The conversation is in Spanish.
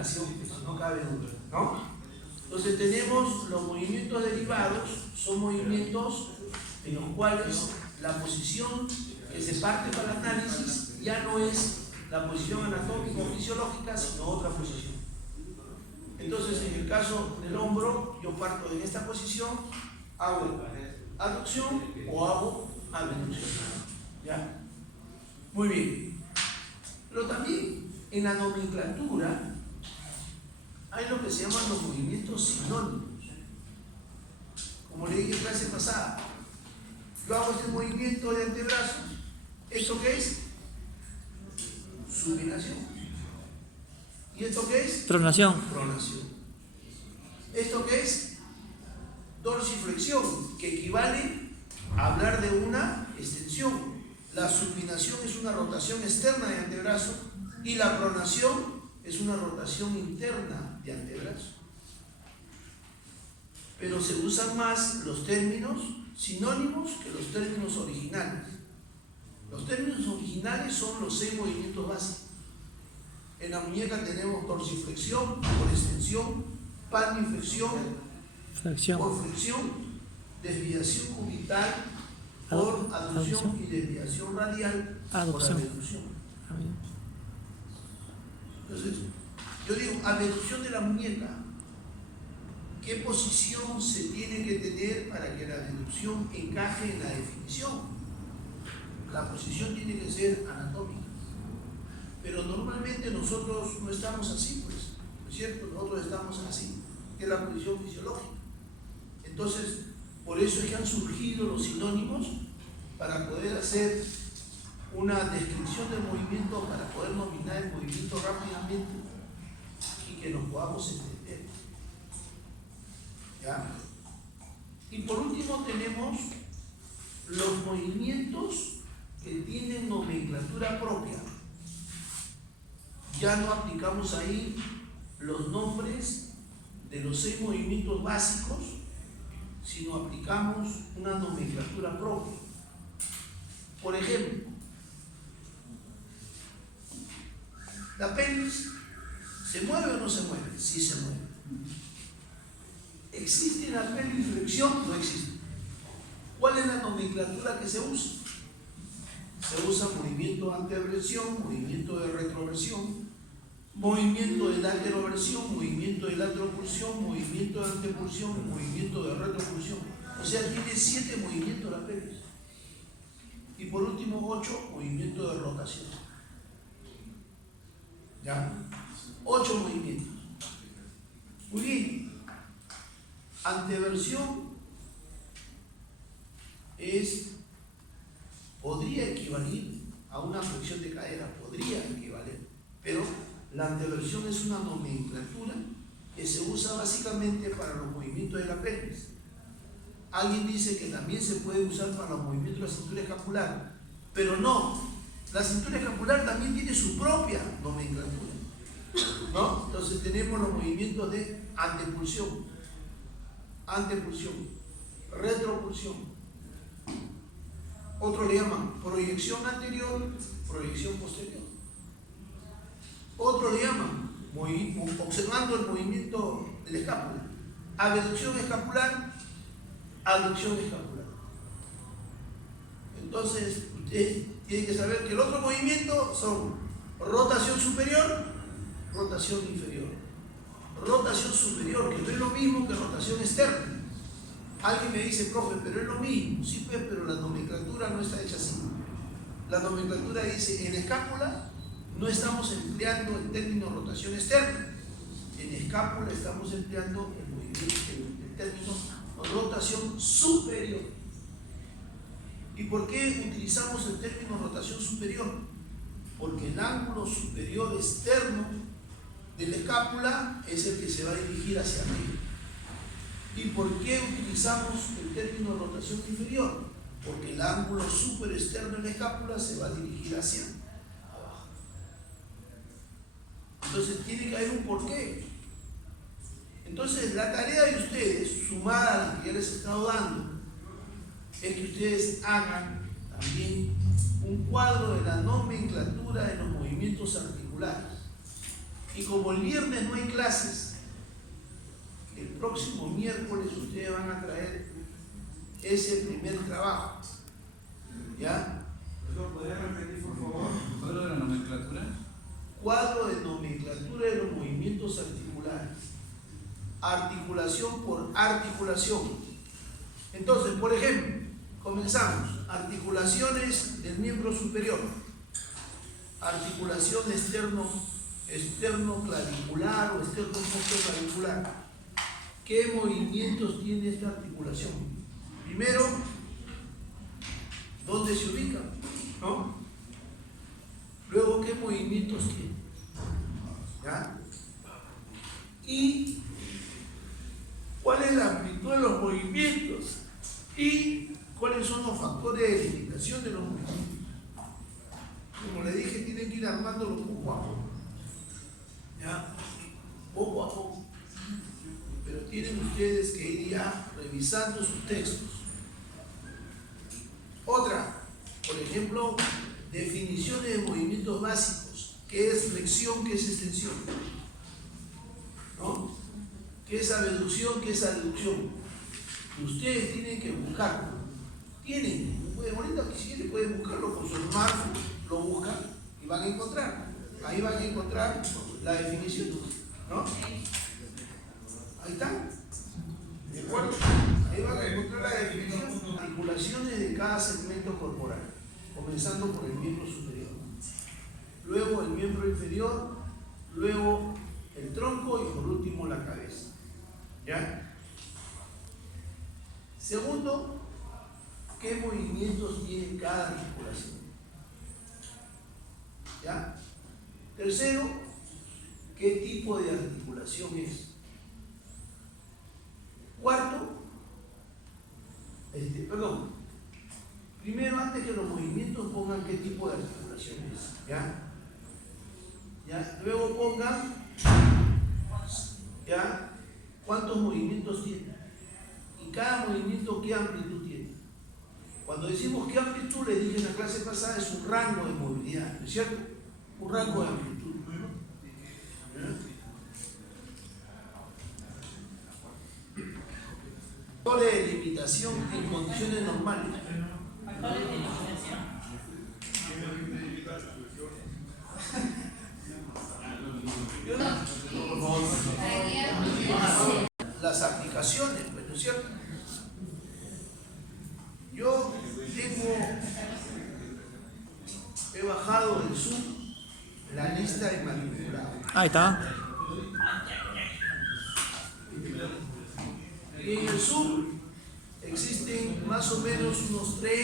explicación, eso no cabe duda, ¿no? Entonces tenemos los movimientos derivados, son movimientos en los cuales la posición que se parte para el análisis ya no es la posición anatómica o fisiológica, sino otra posición. Entonces, en el caso del hombro, yo parto en esta posición, hago aducción o hago abducción. ¿Ya? Muy bien. Pero también en la nomenclatura hay lo que se llaman los movimientos sinónimos. Como le dije en clase pasada, yo hago este movimiento de antebrazo. ¿Esto qué es? Supinación. ¿Y esto qué es? Pronación. Pronación. ¿Esto qué es? Dorsiflexión, que equivale a hablar de una extensión. La supinación es una rotación externa de antebrazo y la pronación es una rotación interna de antebrazo. Pero se usan más los términos sinónimos que los términos originales. Los términos originales son los 6 movimientos básicos. En la muñeca tenemos dorsiflexión por extensión, palmiflexión por flexión, desviación cubital por aducción y desviación radial por abducción. Entonces, yo digo, abducción de la muñeca. ¿Qué posición se tiene que tener para que la deducción encaje en la definición? La posición tiene que ser anatómica. Pero normalmente nosotros no estamos así, pues, ¿no es cierto? Nosotros estamos así, que es la posición fisiológica. Entonces, por eso es que han surgido los sinónimos para poder hacer una descripción del movimiento, para poder nominar el movimiento rápidamente y que nos podamos entender. ¿Ya? Y por último tenemos los movimientos que tienen nomenclatura propia. Ya no aplicamos ahí los nombres de los 6 movimientos básicos, sino aplicamos una nomenclatura propia. Por ejemplo, la pelvis, ¿se mueve o no se mueve? Sí se mueve. ¿Existe la pelvis-flexión? No existe. ¿Cuál es la nomenclatura que se usa? Se usa movimiento de anteversión, movimiento de retroversión, movimiento de lateroversión, movimiento de lateropulsión, movimiento de antepulsión, movimiento de retropulsión. O sea, tiene 7 movimientos la pelvis. Y por último, 8 movimientos de rotación. ¿Ya? 8 movimientos. Muy bien. Anteversión podría equivaler a una flexión de cadera, podría equivaler, pero la anteversión es una nomenclatura que se usa básicamente para los movimientos de la pelvis. Alguien dice que también se puede usar para los movimientos de la cintura escapular, pero no, la cintura escapular también tiene su propia nomenclatura, ¿no? Entonces tenemos los movimientos de antepulsión, retropulsión. Otro le llaman proyección anterior, proyección posterior. Otro le llaman, observando el movimiento de la escápula, abducción escapular, aducción escapular. Entonces, usted tiene que saber que el otro movimiento son rotación superior, rotación inferior. Rotación superior, que no es lo mismo que rotación externa. Alguien me dice, profe, pero es lo mismo. Sí, pues, pero la nomenclatura no está hecha así. La nomenclatura dice, en escápula no estamos empleando el término rotación externa. En escápula estamos empleando el término rotación superior. ¿Y por qué utilizamos el término rotación superior? Porque el ángulo superior externo de la escápula es el que se va a dirigir hacia arriba. ¿Y por qué utilizamos el término rotación inferior? Porque el ángulo superexterno de la escápula se va a dirigir hacia abajo. Entonces tiene que haber un porqué. Entonces la tarea de ustedes, sumada a la que ya les he estado dando, es que ustedes hagan también un cuadro de la nomenclatura de los movimientos articulares. Y como el viernes no hay clases, el próximo miércoles ustedes van a traer ese primer trabajo. ¿Ya? ¿Podría repetir, por favor? ¿Cuadro de la nomenclatura? Cuadro de nomenclatura de los movimientos articulares. Articulación por articulación. Entonces, por ejemplo, comenzamos. Articulaciones del miembro superior. Articulación externo-clavicular o externo-clavicular. ¿Qué movimientos tiene esta articulación? Primero, ¿dónde se ubica? ¿No? Luego, ¿qué movimientos tiene? ¿Ya? Y ¿cuál es la amplitud de los movimientos? Y ¿cuáles son los factores de limitación de los movimientos? Como le dije, tienen que ir armándolo poco a poco. ¿Ya? Poco a poco. Pero tienen ustedes que ir ya revisando sus textos. Otra, por ejemplo, definiciones de movimientos básicos. ¿Qué es flexión? ¿Qué es extensión? ¿No? ¿Qué es abducción? ¿Qué es aducción? Ustedes tienen que buscarlo. Ahorita si quieren pueden buscarlo con su smartphone, lo buscan y van a encontrar. Ahí van a encontrar la definición. ¿No? Ahí está. ¿De acuerdo? Ahí van a encontrar la definición. Articulaciones de cada segmento corporal, comenzando por el miembro superior. Luego el miembro inferior, luego el tronco y por último la cabeza. ¿Ya? Segundo, ¿qué movimientos tiene cada articulación? ¿Ya? Tercero, ¿qué tipo de articulación es? Cuarto, primero antes que los movimientos pongan qué tipo de articulación es. ¿Ya? ¿Ya? Luego pongan, ¿ya?, cuántos movimientos tiene y cada movimiento qué amplitud tiene. Cuando decimos qué amplitud, les dije en la clase pasada, es un rango de movilidad, ¿no es cierto? Un rango de amplitud. Factores de limitación en condiciones normales. Factores de limitación. Las aplicaciones, pues, ¿no es cierto? Yo he bajado del Zoom la lista de matriculados. Ahí está. Y en el Zoom existen más o menos unos 30